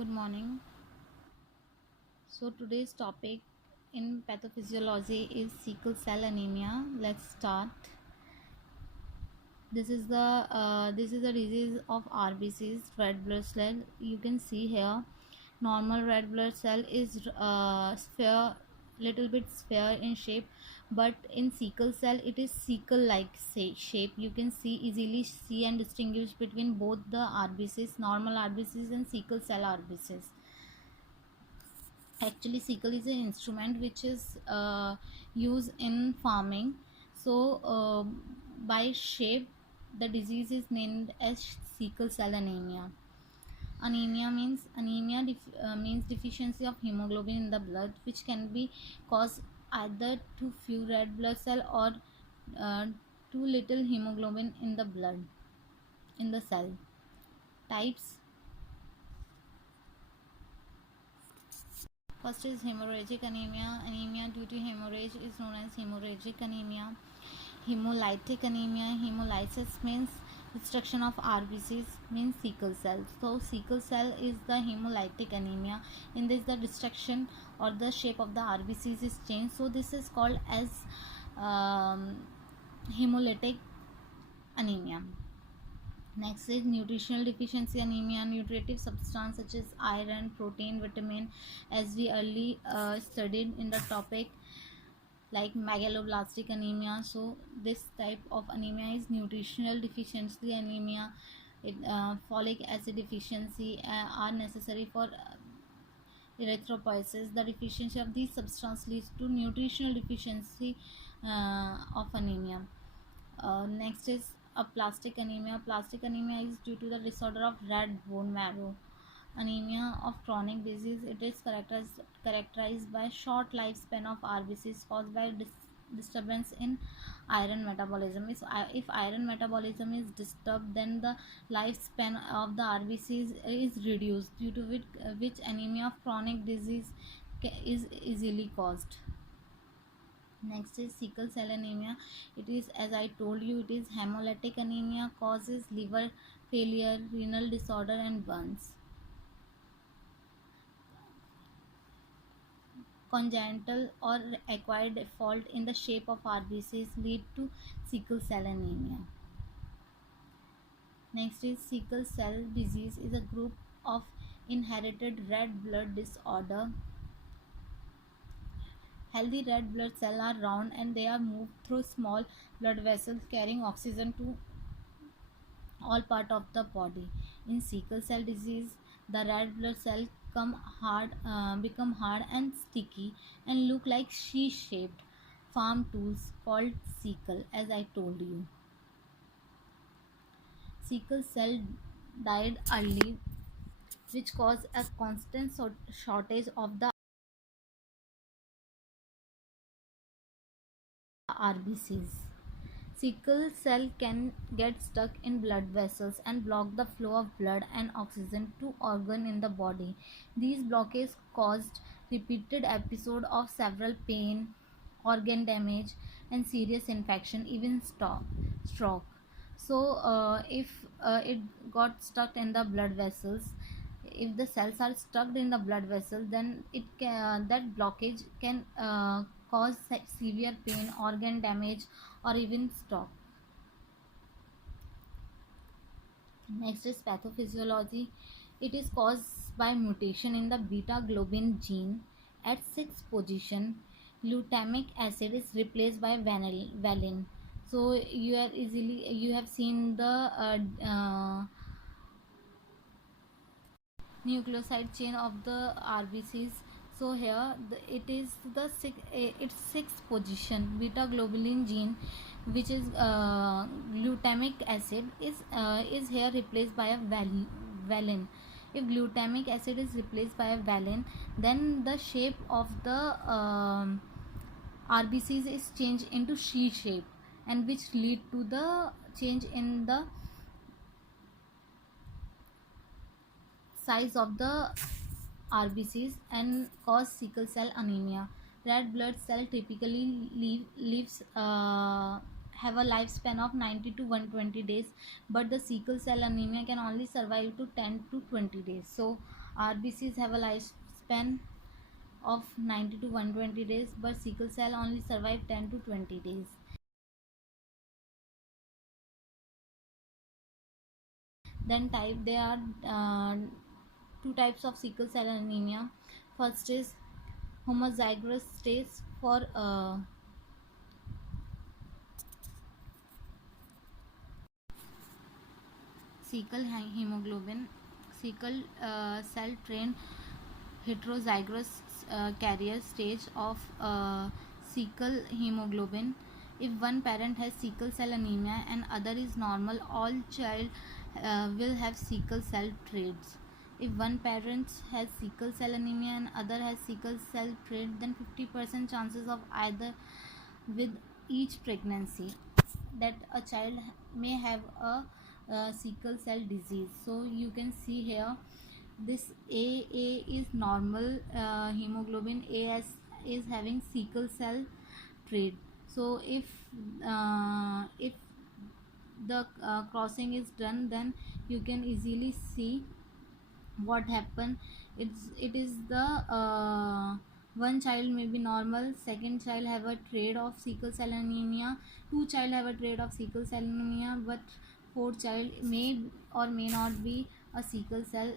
Good morning. So today's topic in pathophysiology is sickle cell anemia. Let's start. This is a disease of RBCs, red blood cell. You can see here, normal red blood cell is sphere, little bit sphere in shape, but in sickle cell it is sickle-like shape. You can easily see and distinguish between both the RBCs, normal RBCs and sickle cell RBCs. Actually, sickle is an instrument which is used in farming. So by shape the disease is named as sickle cell anemia. Means deficiency of hemoglobin in the blood, which can be caused either too few red blood cell or uh, too little hemoglobin in the blood, in the cell. Types: first is hemorrhagic anemia. Anemia due to hemorrhage is known as hemorrhagic anemia. Hemolytic anemia. Hemolysis means destruction of RBCs, means sickle cell. So sickle cell is the hemolytic anemia. In this, the destruction or the shape of the RBCs is changed. So this is called as um, hemolytic anemia. Next is nutritional deficiency anemia. Nutritive substance such as iron, protein, vitamin, as we early studied in the topic, like megaloblastic anemia. So this type of anemia is nutritional deficiency anemia. Folic acid deficiency are necessary for erythropoiesis. The deficiency of these substances leads to nutritional deficiency of anemia. Next is aplastic anemia. Plastic anemia is due to the disorder of red bone marrow. Anemia of chronic disease. It is characterized by short lifespan of RBCs caused by disturbance in iron metabolism. If iron metabolism is disturbed, then the lifespan of the RBCs is reduced, due to which anemia of chronic disease is easily caused. Next is sickle cell anemia. It is, as I told you, it is hemolytic anemia, causes liver failure, renal disorder and burns. Congenital or acquired fault in the shape of RBCs lead to sickle cell anemia. Next is sickle cell disease is a group of inherited red blood disorder. Healthy red blood cells are round and they are moved through small blood vessels carrying oxygen to all part of the body. In sickle cell disease, the red blood cell become hard and sticky and look like sheet-shaped farm tools called sickle, as I told you. Sickle cell died early, which caused a constant shortage of the RBCs. Sickle cell can get stuck in blood vessels and block the flow of blood and oxygen to organ in the body. These blockades caused repeated episodes of several pain, organ damage, and serious infection, even stroke. So, if it got stuck in the blood vessels, if the cells are stuck in the blood vessel, then that blockage can cause severe pain, organ damage, or even stroke. Next is pathophysiology. It is caused by mutation in the beta globin gene. At sixth position, glutamic acid is replaced by valine. So you have seen the nucleoside chain of the RBCs. So here its sixth position, beta globulin gene, which is glutamic acid, is here replaced by a valine. If glutamic acid is replaced by a valine, then the shape of the RBCs is changed into sheet shape, and which lead to the change in the size of the RBCs and cause sickle cell anemia. Red blood cell typically lives have a lifespan of 90 to 120 days, but the sickle cell anemia can only survive to 10 to 20 days. So RBCs have a lifespan of 90 to 120 days, but sickle cell only survive 10 to 20 days. Then there are two types of sickle cell anemia. First is homozygous stage for sickle hemoglobin. Sickle cell trained heterozygous carrier stage of sickle hemoglobin. If one parent has sickle cell anemia and other is normal, all child will have sickle cell traits. If one parent has sickle cell anemia and other has sickle cell trait, then 50% chances of either with each pregnancy that a child may have a sickle cell disease. So you can see here this A is normal hemoglobin, AS is having sickle cell trait. So if the crossing is done, then you can easily see what happened. It is the one child may be normal, second child have a trait of sickle cell anemia, two child have a trait of sickle cell anemia, but fourth child may or may not be a sickle cell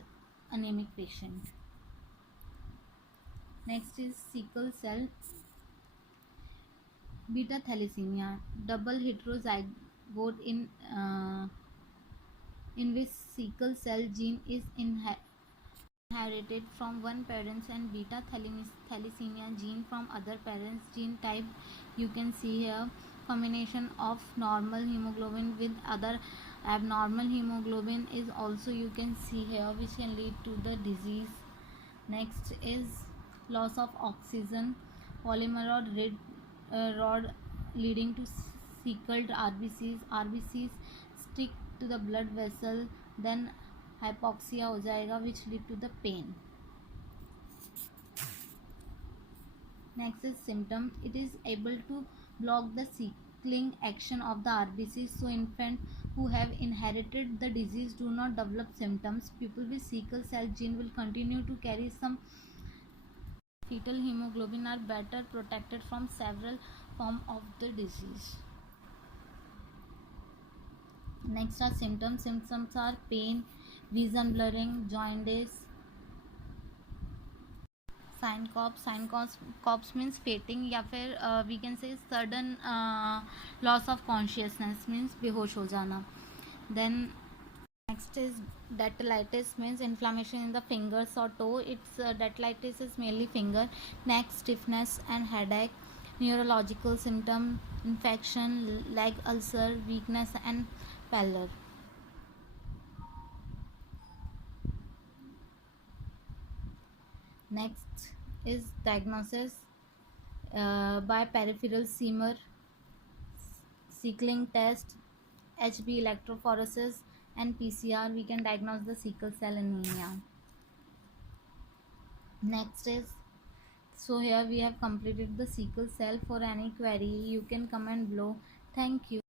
anemic patient. Next is sickle cell beta thalassemia, double heterozygote in which sickle cell gene is inherited from one parents and beta thalassemia gene from other parents. Gene type you can see here, combination of normal hemoglobin with other abnormal hemoglobin is also you can see here, which can lead to the disease. Next is loss of oxygen, polymer rod leading to sickled RBCs stick to the blood vessel, then hypoxia हो जाएगा which lead to the pain. Next is symptom. It is able to block the sickling action of the RBCs, so infants who have inherited the disease do not develop symptoms. People with sickle cell gene will continue to carry some fetal hemoglobin, are better protected from several forms of the disease. Next are symptoms. Symptoms are pain, vision blurring, jaundice, syncops means fainting या फिर we can say sudden loss of consciousness means बेहोश हो जाना. Then next is dactylitis means inflammation in the fingers or toe. It's dactylitis is mainly finger, neck stiffness and headache. Neurological symptom, infection, leg ulcer, weakness and pallor. Next is diagnosis by peripheral Seymour sickling test, HB electrophoresis and PCR. We can diagnose the sickle cell anemia. Next is, so here we have completed the sickle cell. For any query you can comment below. Thank you.